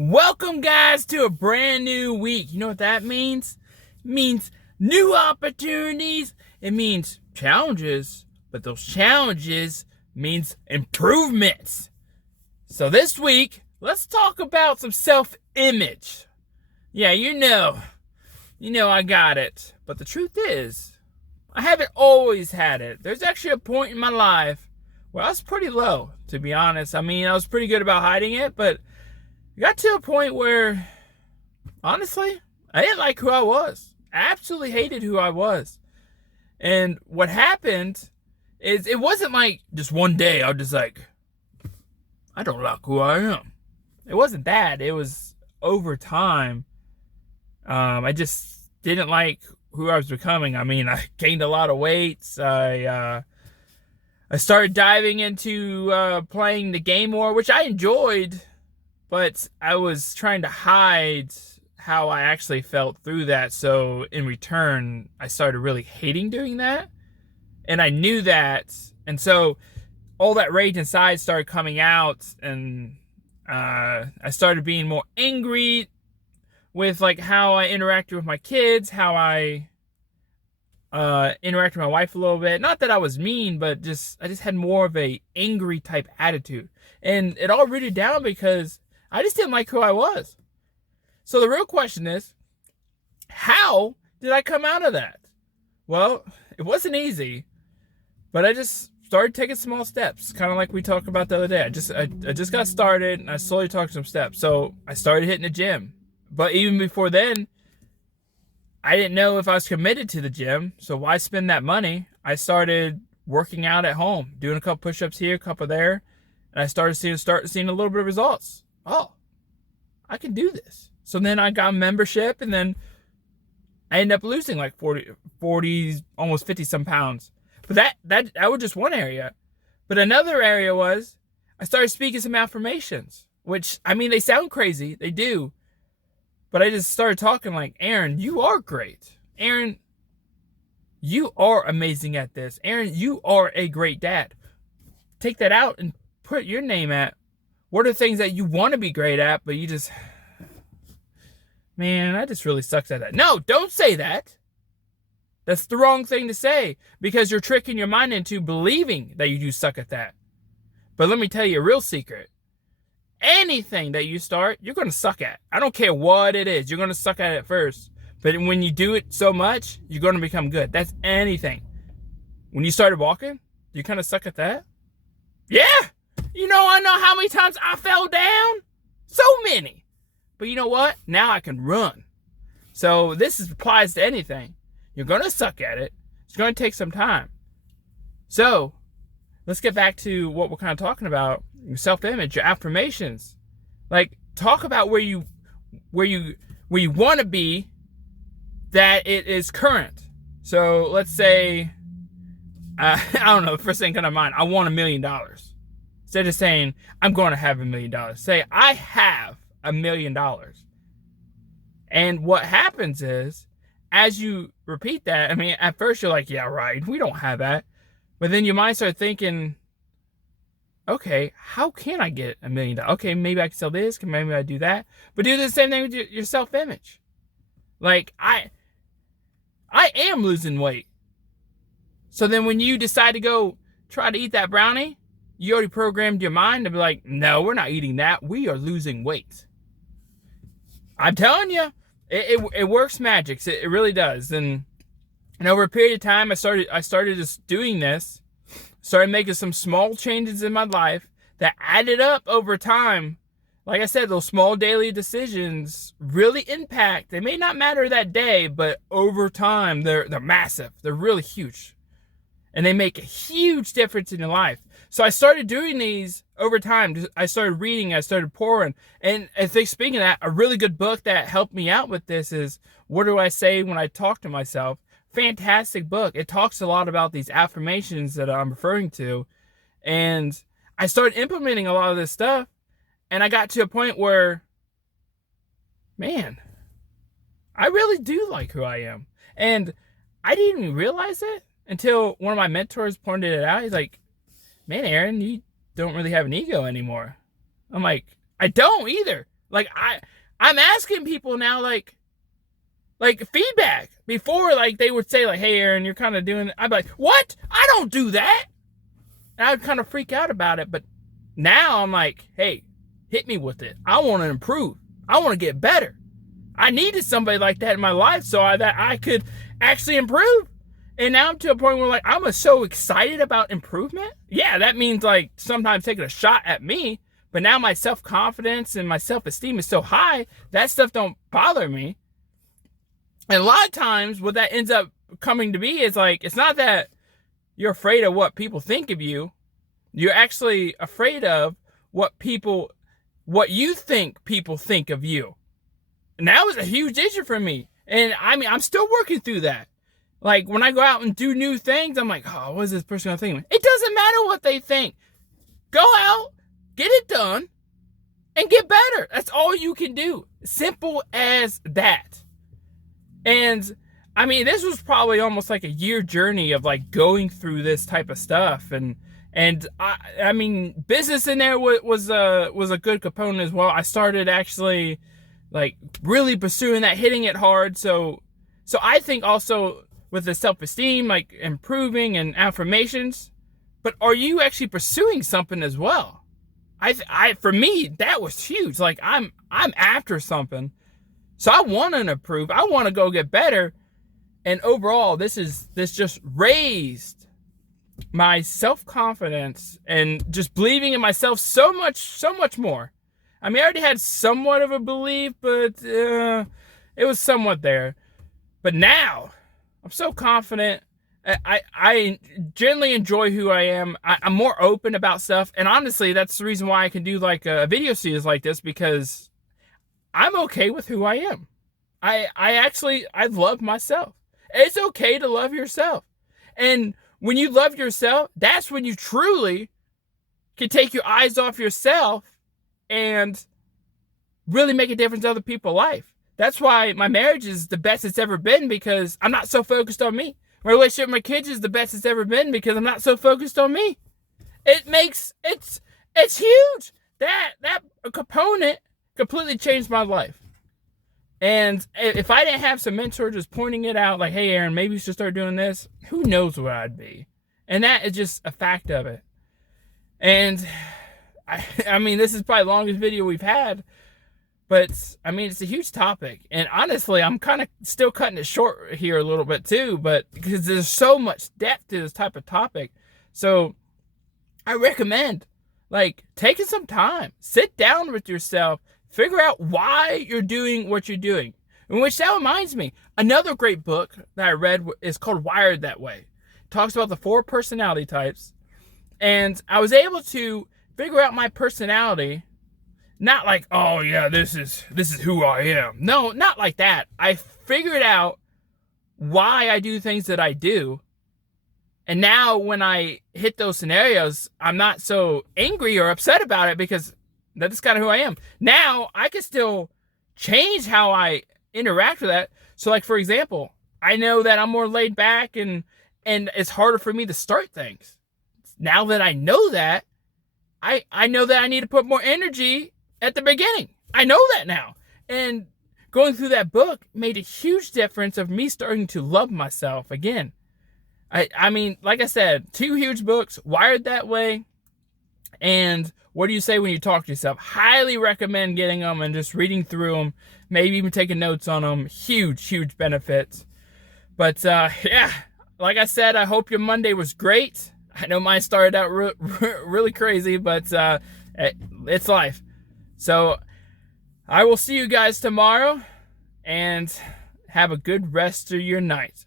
Welcome, guys, to a brand new week. You know what that means? It means new opportunities. It means challenges, but those challenges means improvements. So this week, let's talk about some self-image. Yeah, you know I got it. But the truth is, I haven't always had it. There's actually a point in my life where I was pretty low, to be honest. I mean, I was pretty good about hiding it, but I got to a point where, honestly, I didn't like who I was. I absolutely hated who I was. And what happened is it wasn't like just one day I was just like, I don't like who I am. It wasn't that. It was over time. I just didn't like who I was becoming. I mean, I gained a lot of weight. I started diving into playing the game more, which I enjoyed. But I was trying to hide how I actually felt through that. So in return, I started really hating doing that. And I knew that. And so all that rage inside started coming out. And I started being more angry with like how I interacted with my kids, how I interacted with my wife a little bit. Not that I was mean, but I just had more of a angry type attitude. And it all rooted down because I just didn't like who I was. So the real question is, how did I come out of that? Well, it wasn't easy, but I just started taking small steps, kind of like we talked about the other day. I just got started and I slowly took some steps. So I started hitting the gym. But even before then, I didn't know if I was committed to the gym. So why spend that money? I started working out at home, doing a couple push-ups here, a couple there, and I started seeing a little bit of results. Oh, I can do this. So then I got a membership, and then I ended up losing like 40, almost 50 some pounds. But that was just one area. But another area was I started speaking some affirmations, which, I mean, they sound crazy. They do. But I just started talking like, Aaron, you are great. Aaron, you are amazing at this. Aaron, you are a great dad. Take that out and put your name at. What are things that you want to be great at, but you just, man, I just really sucks at that. No, don't say that. That's the wrong thing to say because you're tricking your mind into believing that you do suck at that. But let me tell you a real secret. Anything that you start, you're going to suck at. I don't care what it is. You're going to suck at it first. But when you do it so much, you're going to become good. That's anything. When you started walking, you kind of suck at that? Yeah. I know how many times I fell down. So many. But you know what? Now I can run. So this applies to anything. You're going to suck at it. It's going to take some time. So let's get back to what we're kind of talking about. Your self-image, your affirmations. Like, talk about where you want to be that it is current. So let's say, I don't know, the first thing comes to mind, I want $1 million. Instead of saying, I'm going to have $1 million. Say, I have $1 million. And what happens is, as you repeat that, I mean, at first you're like, yeah, right, we don't have that. But then your mind starts thinking, okay, how can I get $1 million? Okay, maybe I can sell this, maybe I do that. But do the same thing with your self-image. Like, I am losing weight. So then when you decide to go try to eat that brownie, you already programmed your mind to be like, no, we're not eating that. We are losing weight. I'm telling you, it works magic. It really does. And over a period of time, I started just doing this. Started making some small changes in my life that added up over time. Like I said, those small daily decisions really impact. They may not matter that day, but over time, they're massive. They're really huge. And they make a huge difference in your life. So I started doing these over time. I started reading, I started pouring. And I think, speaking of that, a really good book that helped me out with this is What Do I Say When I Talk to Myself? Fantastic book. It talks a lot about these affirmations that I'm referring to. And I started implementing a lot of this stuff. And I got to a point where, man, I really do like who I am. And I didn't even realize it until one of my mentors pointed it out. He's like, man, Aaron, you don't really have an ego anymore. I'm like, I don't either. Like I'm asking people now, like feedback. Before, like they would say like, "Hey, Aaron, you're kind of doing," I'd be like, "What? I don't do that." And I would kind of freak out about it. But now I'm like, "Hey, hit me with it. I want to improve. I want to get better. I needed somebody like that in my life that I could actually improve." And now I'm to a point where like I'm so excited about improvement. Yeah, that means like sometimes taking a shot at me. But now my self-confidence and my self-esteem is so high, that stuff don't bother me. And a lot of times what that ends up coming to be is like, it's not that you're afraid of what people think of you. You're actually afraid of what you think people think of you. And that was a huge issue for me. And I mean, I'm still working through that. Like when I go out and do new things, I'm like, oh, what is this person gonna think? It doesn't matter what they think. Go out, get it done, and get better. That's all you can do. Simple as that. And I mean, this was probably almost like a year journey of like going through this type of stuff. And I mean, business in there was a good component as well. I started actually like really pursuing that, hitting it hard. So I think also with the self-esteem, like improving and affirmations, but are you actually pursuing something as well? For me, that was huge. Like I'm after something. So I want to improve. I want to go get better. And overall, this just raised my self-confidence and just believing in myself so much more. I mean, I already had somewhat of a belief, but it was somewhat there. But now, I'm so confident. I generally enjoy who I am. I'm more open about stuff. And honestly, that's the reason why I can do like a video series like this, because I'm okay with who I am. I love myself. It's okay to love yourself. And when you love yourself, that's when you truly can take your eyes off yourself and really make a difference in other people's life. That's why my marriage is the best it's ever been, because I'm not so focused on me. My relationship with my kids is the best it's ever been because I'm not so focused on me. It's huge. That component completely changed my life. And if I didn't have some mentor just pointing it out, like, hey, Aaron, maybe you should start doing this, who knows where I'd be. And that is just a fact of it. And I mean, this is probably the longest video we've had, but I mean, it's a huge topic. And honestly, I'm kind of still cutting it short here a little bit too, but because there's so much depth to this type of topic. So I recommend like taking some time, sit down with yourself, figure out why you're doing what you're doing. In which that reminds me, another great book that I read is called Wired That Way. It talks about the 4 personality types. And I was able to figure out my personality, not like, oh yeah, this is who I am. No, not like that. I figured out why I do things that I do. And now when I hit those scenarios, I'm not so angry or upset about it, because that's kind of who I am. Now I can still change how I interact with that. So like, for example, I know that I'm more laid back and it's harder for me to start things. Now that I know that, I know that I need to put more energy at the beginning. I know that now. And going through that book made a huge difference of me starting to love myself again. I mean, like I said, 2 huge books, Wired That Way, and What Do You Say When You Talk to Yourself? Highly recommend getting them and just reading through them, maybe even taking notes on them. Huge benefits. But yeah, like I said, I hope your Monday was great. I know mine started out really crazy, but it's life. So I will see you guys tomorrow, and have a good rest of your night.